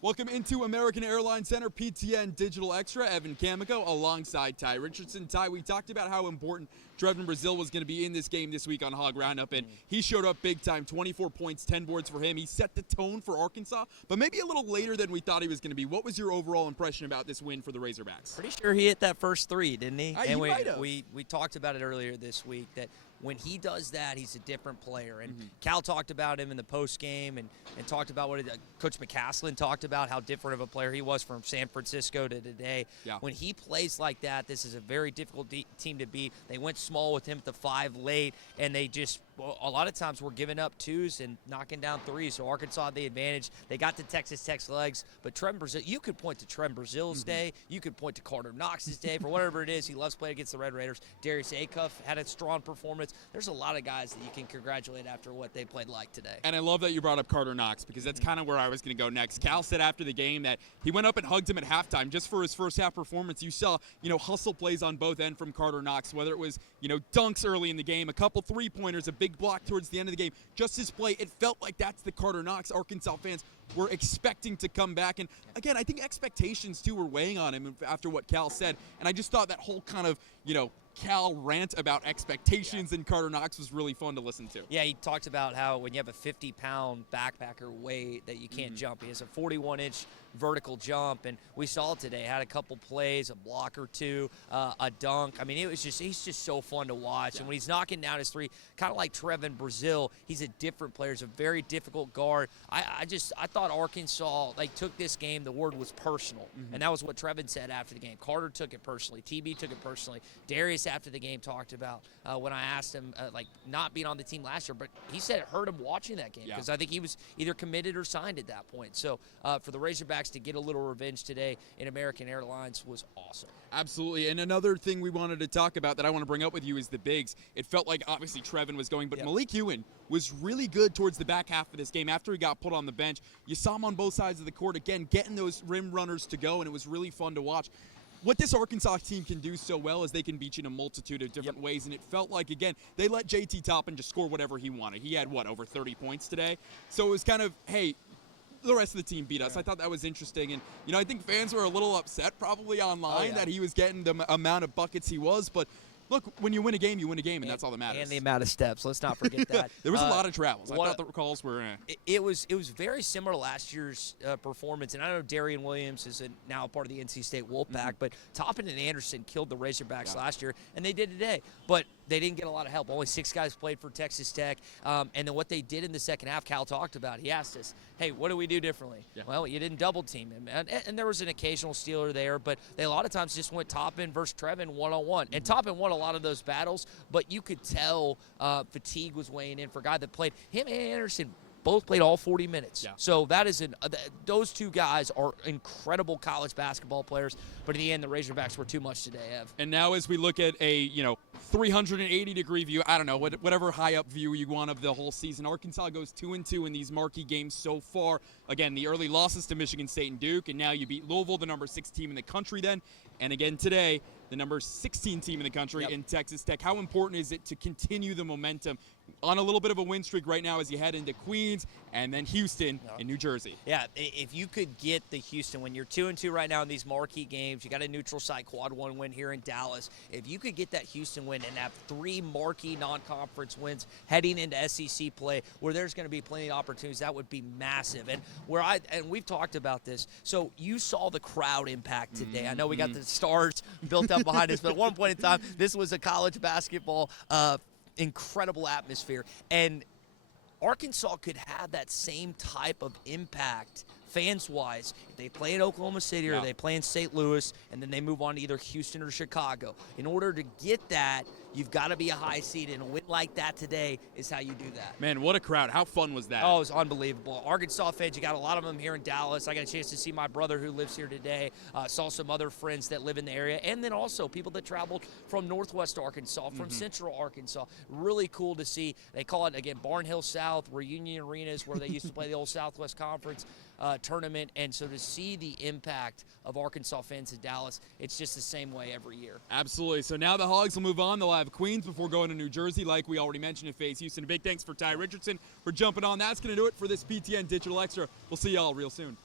Welcome into American Airlines Center, PTN Digital Extra. Evan Kamikow alongside Tye Richardson. Tye, we talked about how important Trevon Brazile was going to be in this game this week on Hog Roundup, and he showed up big time. 24 points, 10 boards for him. He set the tone for Arkansas, but maybe a little later than we thought he was going to be. What was your overall impression about this win for the Razorbacks? Pretty sure he hit that first three, didn't he? He might have. We talked about it earlier this week that when he does that, he's a different player. And Cal talked about him in the post game and talked about what Coach McCaslin talked about, how different of a player he was from San Francisco to today. Yeah. When he plays like that, this is a very difficult team to beat. They went small with him at the 5 late, and they just a lot of times were giving up 2s and knocking down 3s. So Arkansas had the advantage. They got to Texas Tech's legs. But Trevon Brazile, you could point to Trevon Brazile's day. You could point to Karter Knox's day. For whatever it is, he loves playing against the Red Raiders. Darius Acuff had a strong performance. There's a lot of guys that you can congratulate after what they played like today. And I love that you brought up Karter Knox, because that's kind of where I was going to go next. Cal said after the game that he went up and hugged him at halftime just for his first half performance. You saw, hustle plays on both ends from Karter Knox, whether it was, dunks early in the game, a couple three-pointers, a big block towards the end of the game. Just his play, it felt like that's the Karter Knox Arkansas fans were expecting to come back. And again, I think expectations too were weighing on him after what Cal said. And I just thought that whole kind of, Cal rant about expectations and Karter Knox was really fun to listen to. Yeah, he talked about how when you have a 50-pound backpacker weight that you can't jump. He has a 41-inch vertical jump, and we saw it today. Had a couple plays, a block or two, a dunk. I mean, he's just so fun to watch. Yeah. And when he's knocking down his three, kind of like Trevon Brazile, he's a different player. He's a very difficult guard. I thought Arkansas took this game. The word was personal, and that was what Trevon said after the game. Karter took it personally. TB took it personally. Darius after the game talked about when I asked him not being on the team last year, but he said it hurt him watching that game because I think he was either committed or signed at that point. So for the Razorbacks to get a little revenge today in American Airlines was awesome. Absolutely. And another thing we wanted to talk about that I want to bring up with you is the bigs. It felt like obviously Trevon was going, but Malik Ewan was really good towards the back half of this game after he got put on the bench. You saw him on both sides of the court again, getting those rim runners to go, and it was really fun to watch. What this Arkansas team can do so well is they can beat you in a multitude of different ways, and it felt like, again, they let JT Toppin just score whatever he wanted. He had, over 30 points today? So it was kind of, hey, the rest of the team beat us. I thought that was interesting, and, I think fans were a little upset probably online that he was getting the amount of buckets he was, but look, when you win a game, and that's all that matters. And the amount of steps. Let's not forget that. There was a lot of travels. I thought the calls were It was very similar to last year's performance. And I know Darian Williams is now a part of the NC State Wolfpack, but Toppin and Anderson killed the Razorbacks last year, and they did today. But they didn't get a lot of help. Only 6 guys played for Texas Tech. And then what they did in the second half, Cal talked about. He asked us, hey, what do we do differently? Yeah. Well, you didn't double team him. And there was an occasional stealer there, but they a lot of times just went Toppin versus Trevon one-on-one. And Toppin won a lot of those battles, but you could tell fatigue was weighing in for a guy that played. Him and Anderson both played all 40 minutes. Yeah. So that is those two guys are incredible college basketball players, but in the end, the Razorbacks were too much today, Ev. And now as we look at a, 380-degree view, I don't know, whatever high-up view you want of the whole season, Arkansas goes 2-2 in these marquee games so far. Again, the early losses to Michigan State and Duke, and now you beat Louisville, the number 6 team in the country then. And again today, the number 16 team in the country in Texas Tech. How important is it to continue the momentum on a little bit of a win streak right now as you head into Queens and then Houston and New Jersey? Yeah, if you could get the Houston win, you're 2-2 right now in these marquee games. You got a neutral site quad 1 win here in Dallas. If you could get that Houston win and have 3 marquee non-conference wins heading into SEC play where there's going to be plenty of opportunities, that would be massive. And we've talked about this. So you saw the crowd impact today. I know we got the stars built up behind us, but at one point in time, this was a college basketball incredible atmosphere, and Arkansas could have that same type of impact fans-wise if they play in Oklahoma City or they play in St. Louis, and then they move on to either Houston or Chicago. In order to get that, you've got to be a high seed, and a win like that today is how you do that. Man, what a crowd. How fun was that? Oh, it was unbelievable. Arkansas fans, you got a lot of them here in Dallas. I got a chance to see my brother who lives here today, saw some other friends that live in the area, and then also people that traveled from Northwest Arkansas, from Central Arkansas. Really cool to see. They call it, again, Barnhill South, where Union Arena is where they used to play the old Southwest Conference tournament, and so to see the impact of Arkansas fans in Dallas, it's just the same way every year. Absolutely. So now the Hogs will move on. They'll have Queens before going to New Jersey, like we already mentioned, to face Houston. A big thanks for Tye Richardson for jumping on. That's going to do it for this PTN Digital Extra. We'll see y'all real soon.